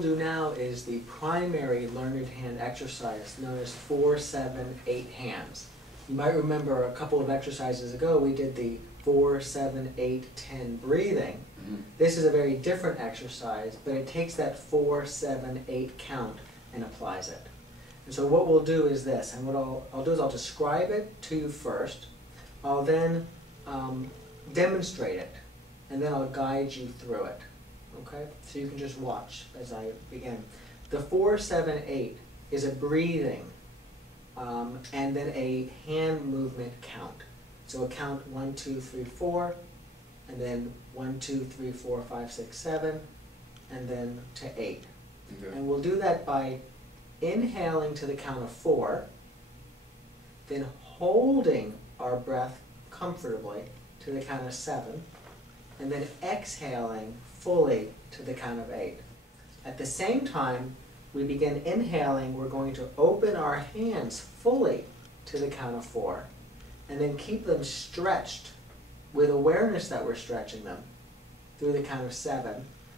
we'll do now is the primary learned hand exercise known as 4, 7, 8 hands. You might remember a couple of exercises ago we did the 4, 7, 8, 10 breathing. This is a very different exercise, but it takes that 4, 7, 8 count and applies it. And so what we'll do is this, and what I'll do is I'll describe it to you first. I'll then demonstrate it, and then I'll guide you through it. Okay? So you can just watch as I begin. The 4, 7, 8 is a breathing and then a hand movement count. So a count 1, 2, 3, 4, and then 1, 2, 3, 4, 5, 6, 7, and then to 8. Okay. And we'll do that by inhaling to the count of 4, then holding our breath comfortably to the count of 7, and then exhaling fully to the count of 8. At the same time, we begin inhaling, we're going to open our hands fully to the count of 4, and then keep them stretched with awareness that we're stretching them through the count of 7.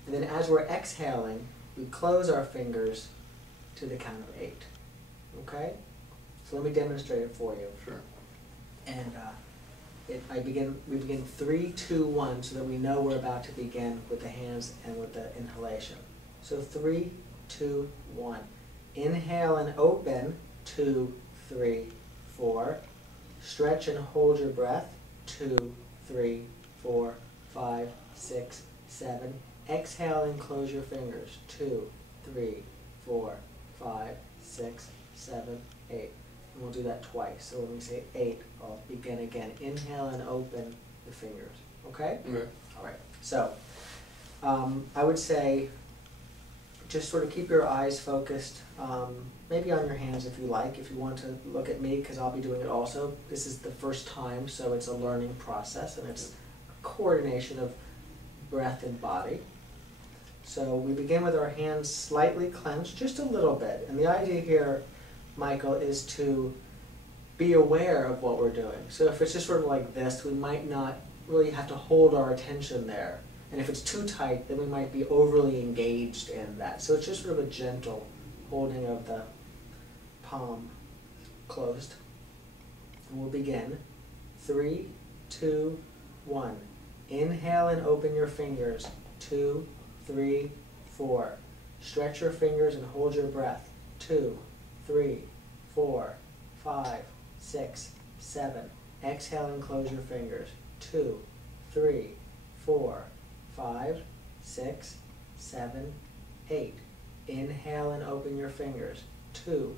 And then as we're exhaling, we close our fingers to the count of 8. Okay? So let me demonstrate it for you. Sure. And we begin 3, 2, 1 so that we know we're about to begin with the hands and with the inhalation. So 3, 2, 1. Inhale and open. 2, 3, 4. Stretch and hold your breath. 2, 3, 4, 5, 6, 7. Exhale and close your fingers. 2, 3, 4, 5, 6, 7, 8. And we'll do that twice. So when we say 8, I'll begin again. Inhale and open the fingers. Okay? Okay. All right. So I would say just sort of keep your eyes focused, maybe on your hands if you like, if you want to look at me, because I'll be doing it also. This is the first time, so it's a learning process, and it's a coordination of breath and body. So we begin with our hands slightly clenched, just a little bit. And the idea here, Michael, is to be aware of what we're doing. So if it's just sort of like this, we might not really have to hold our attention there. And if it's too tight, then we might be overly engaged in that. So it's just sort of a gentle holding of the palm closed. And we'll begin. 3, 2, 1. Inhale and open your fingers. 2, 3, 4. Stretch your fingers and hold your breath. 2, 3, 4, 5, 6, 7. Exhale and close your fingers. 2, 3, 4, 5, 6, 7, 8. Inhale and open your fingers. 2,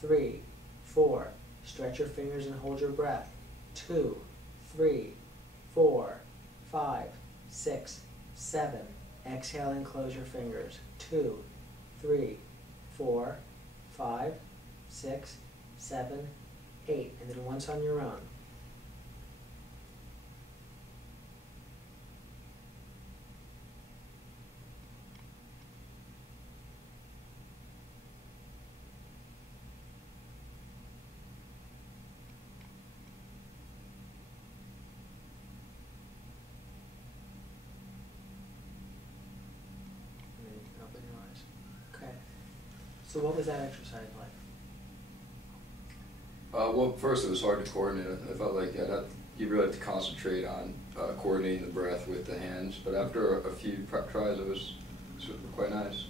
3, 4. Stretch your fingers and hold your breath. 2, 3, 4, 5, 6, 7. Exhale and close your fingers. 2, 3, 4, 5, 6, 7, 8. And then once on your own. So what was that exercise like? Well, first it was hard to coordinate. I felt like you really have to concentrate on coordinating the breath with the hands. But after a few prep tries, it was quite nice.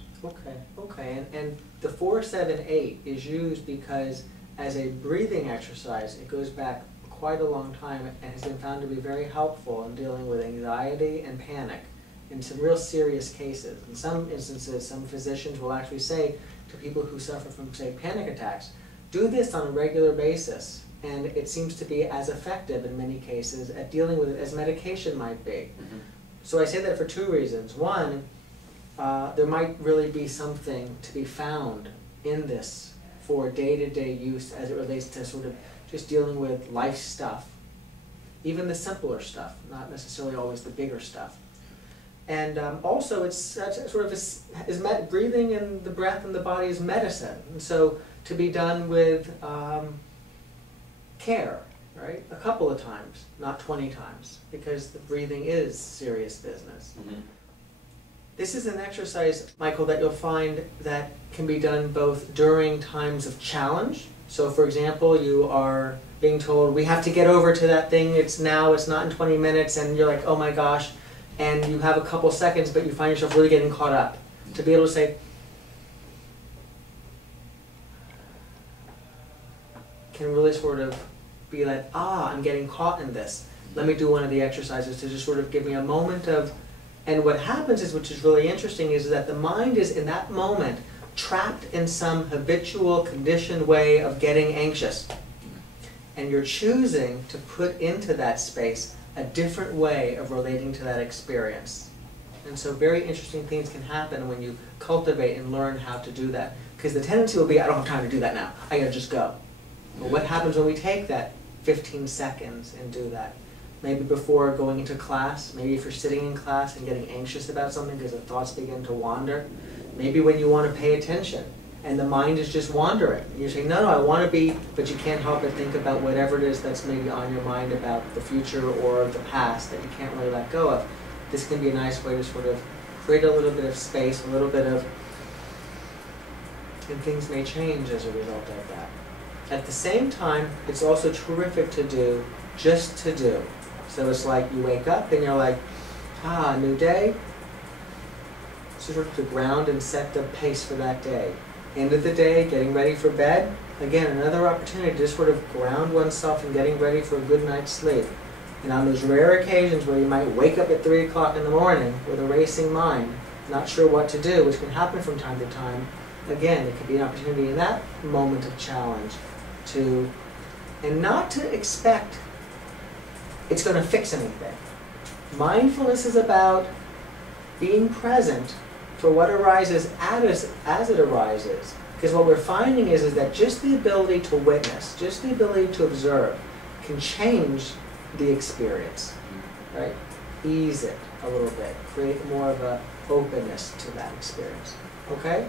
Okay. And the 4, 7, 8 is used because as a breathing exercise, it goes back quite a long time and has been found to be very helpful in dealing with anxiety and panic in some real serious cases. In some instances, some physicians will actually say to people who suffer from, say, panic attacks, do this on a regular basis, and it seems to be as effective in many cases at dealing with it as medication might be. Mm-hmm. So I say that for 2 reasons. One, there might really be something to be found in this for day-to-day use as it relates to sort of just dealing with life stuff, even the simpler stuff, not necessarily always the bigger stuff. And also, it's sort of breathing and the breath and the body is medicine, and so to be done with care, right? A couple of times, not 20 times, because the breathing is serious business. Mm-hmm. This is an exercise, Michael, that you'll find that can be done both during times of challenge. So for example, you are being told, we have to get over to that thing, it's now, it's not in 20 minutes, and you're like, oh my gosh, and you have a couple seconds, but you find yourself really getting caught up. To be able to say, can really sort of be like, ah, I'm getting caught in this. Let me do one of the exercises to just sort of give me a moment of, and what happens is, which is really interesting, is that the mind is in that moment trapped in some habitual, conditioned way of getting anxious. And you're choosing to put into that space a different way of relating to that experience. And so very interesting things can happen when you cultivate and learn how to do that. Because the tendency will be, I don't have time to do that now, I gotta just go. But what happens when we take that 15 seconds and do that? Maybe before going into class, maybe if you're sitting in class and getting anxious about something because the thoughts begin to wander. Maybe when you want to pay attention and the mind is just wandering. You're saying, no, I want to be, but you can't help but think about whatever it is that's maybe on your mind about the future or the past that you can't really let go of. This can be a nice way to sort of create a little bit of space, a little bit of, and things may change as a result of that. At the same time, it's also terrific to do just to do. So it's like you wake up and you're like, ah, new day. So sort of to ground and set the pace for that day. End of the day, getting ready for bed. Again, another opportunity to just sort of ground oneself in getting ready for a good night's sleep. And on those rare occasions where you might wake up at 3 o'clock in the morning with a racing mind, not sure what to do, which can happen from time to time, again, it could be an opportunity in that moment of challenge to, and not to expect it's going to fix anything. Mindfulness is about being present for what arises as it arises. Because what we're finding is that just the ability to witness, just the ability to observe, can change the experience, right? Ease it a little bit, create more of a openness to that experience. Okay?